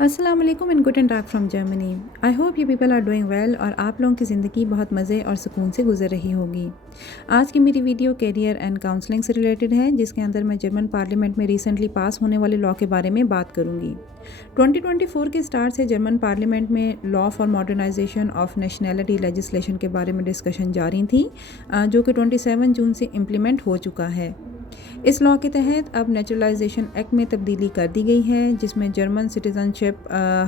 अस्सलाम वालेकुम एंड गुड एंड डाक from Germany. I hope you people are doing well और आप लोगों की ज़िंदगी बहुत मज़े और सुकून से गुजर रही होगी। आज की मेरी वीडियो करियर एंड काउंसलिंग से रिलेटेड है, जिसके अंदर मैं जर्मन पार्लियामेंट में रिसेंटली पास होने वाले लॉ के बारे में बात करूंगी। 2024 के स्टार्ट से जर्मन पार्लियामेंट में law for modernization of nationality legislation के बारे में डिस्कशन जारी थी, जो कि 27 जून से इम्प्लीमेंट हो चुका है। इस लॉ के तहत अब नेचुरलाइजेशन एक्ट में तब्दीली कर दी गई है, जिसमें जर्मन सिटीज़नशिप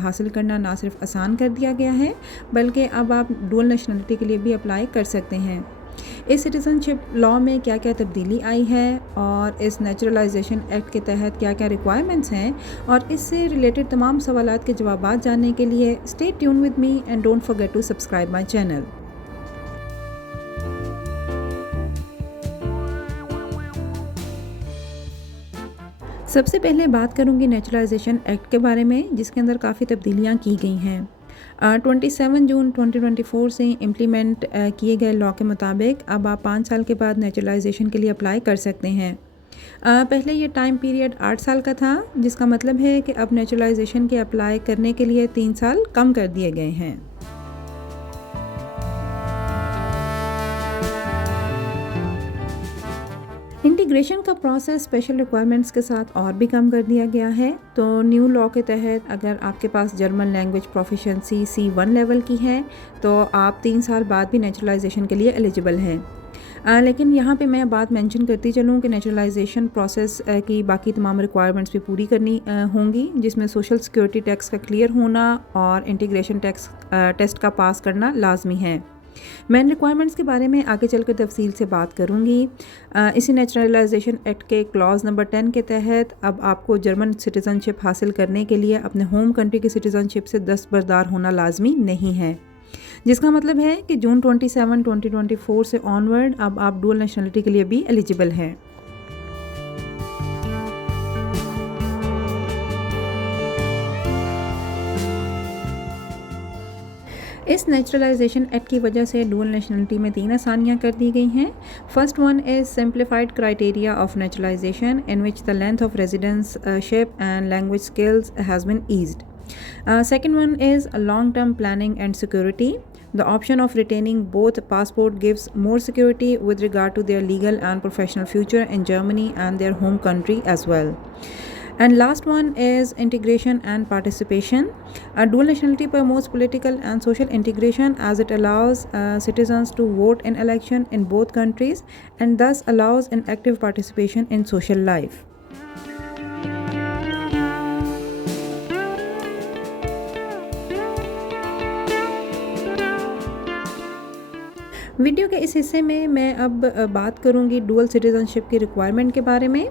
हासिल करना ना सिर्फ आसान कर दिया गया है, बल्कि अब आप डुअल नेशनलिटी के लिए भी अप्लाई कर सकते हैं। इस सिटीज़नशिप लॉ में क्या क्या तब्दीली आई है और इस नेचुरलाइजेशन एक्ट के तहत क्या क्या रिक्वायरमेंट्स हैं, और इससे रिलेटेड तमाम सवालात के जवाब जानने के लिए stay tune with me and don't forget to subscribe my channel. सबसे पहले बात करूंगी नेचुरलाइजेशन एक्ट के बारे में, जिसके अंदर काफ़ी तब्दीलियां की गई हैं। 27 जून 2024 से इम्प्लीमेंट किए गए लॉ के मुताबिक अब आप 5 साल के बाद नेचुरलाइजेशन के लिए अप्लाई कर सकते हैं। पहले ये टाइम पीरियड 8 साल का था, जिसका मतलब है कि अब नेचुरलाइजेशन के अप्लाई करने के लिए 3 साल कम कर दिए गए हैं। इंटीग्रेशन का प्रोसेस स्पेशल रिक्वायरमेंट्स के साथ और भी कम कर दिया गया है। तो न्यू लॉ के तहत अगर आपके पास German language proficiency C1 level की है, तो आप 3 साल बाद भी नेचुरलाइजेशन के लिए एलिजिबल हैं। लेकिन यहाँ पे मैं बात मेंशन करती चलूँ कि नेचुरलाइजेशन प्रोसेस की बाकी तमाम रिक्वायरमेंट्स भी पूरी करनी होंगी, जिसमें सोशल सिक्योरिटी टैक्स का क्लियर होना और इंटीग्रेशन टैक्स टेस्ट का पास करना लाजमी है। मेन रिक्वायरमेंट्स के बारे में आगे चलकर तफसील से बात करूंगी। इसी नेचुरलाइजेशन एक्ट के क्लॉज नंबर 10 के तहत अब आपको जर्मन सिटीज़नशिप हासिल करने के लिए अपने होम कंट्री की सिटीज़नशिप से दस्तबरदार होना लाजमी नहीं है, जिसका मतलब है कि जून 27, 2024 से ऑनवर्ड अब आप डुअल नेशनलिटी के लिए भी एलिजिबल हैं। इस नेचुरलाइजेशन एक्ट की वजह से डुअल नेशनलिटी में 3 आसानियाँ कर दी गई हैं। First one is simplified criteria of naturalisation in which the length of residenceship and language skills has been eased. Second one is long-term planning and security. The option of retaining both passport gives more security with regard to their legal and professional future in Germany and their home country as well. And last one is integration and participation. Dual nationality promotes political and social integration as it allows citizens to vote in election in both countries and thus allows an active participation in social life. Video के इस हिस्से में मैं अब बात करूंगी dual citizenship की requirement के बारे में।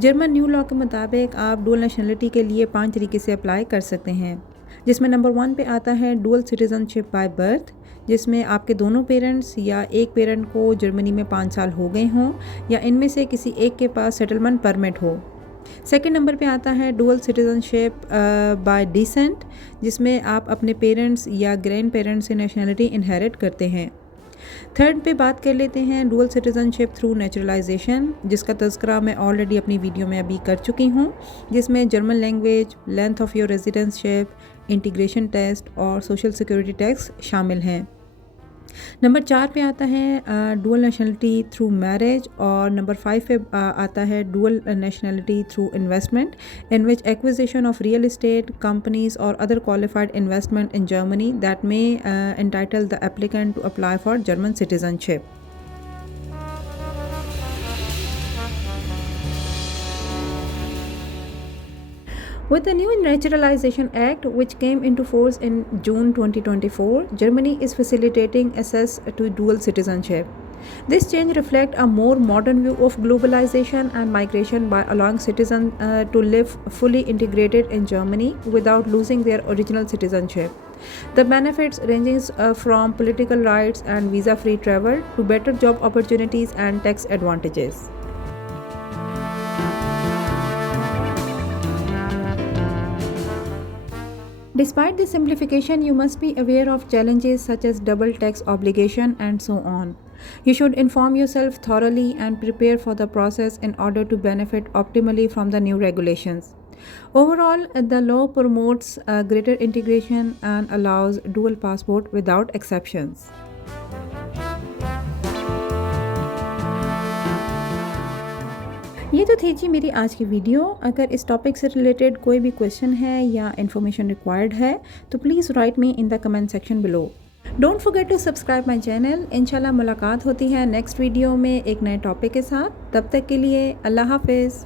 जर्मन न्यू लॉ के मुताबिक आप डुअल नेशनलिटी के लिए 5 तरीके से अप्लाई कर सकते हैं, जिसमें नंबर 1 पे आता है डुअल सिटीज़नशिप बाय बर्थ, जिसमें आपके दोनों पेरेंट्स या एक पेरेंट को जर्मनी में 5 साल हो गए हों या इनमें से किसी एक के पास सेटलमेंट परमिट हो। सेकेंड नंबर पे आता है डुअल सिटीज़नशिप बाय डिसेंट, जिसमें आप अपने पेरेंट्स या ग्रैंड पेरेंट्स से नेशनलिटी इनहेरिट करते हैं। थर्ड पे बात कर लेते हैं डुअल सिटीज़नशिप थ्रू नेचुरलाइजेशन, जिसका तज़किरा मैं ऑलरेडी अपनी वीडियो में अभी कर चुकी हूँ, जिसमें German language, length of your residenceship, integration test और सोशल सिक्योरिटी टैक्स शामिल हैं। नंबर 4 पे आता है डुअल नेशनलिटी थ्रू मैरिज, और नंबर 5 पे आता है dual nationality through investment in which acquisition of real estate companies और other qualified investment in Germany that may entitle the applicant to apply for German citizenship. With the new Naturalization Act, which came into force in June 2024, Germany is facilitating access to dual citizenship. This change reflects a more modern view of globalization and migration by allowing citizens to live fully integrated in Germany without losing their original citizenship. The benefits ranges from political rights and visa-free travel to better job opportunities and tax advantages. Despite this simplification, you must be aware of challenges such as double tax obligation and so on. You should inform yourself thoroughly and prepare for the process in order to benefit optimally from the new regulations. Overall, the law promotes greater integration and allows dual passport without exceptions. ये तो थी जी मेरी आज की video. अगर इस topic से related कोई भी क्वेश्चन है या इन्फॉर्मेशन रिक्वायर्ड है तो please write me in the comment section below. Don't forget to subscribe my channel. इंशाल्लाह मुलाकात होती है नेक्स्ट वीडियो में एक नए टॉपिक के साथ। तब तक के लिए अल्लाह हाफिज़।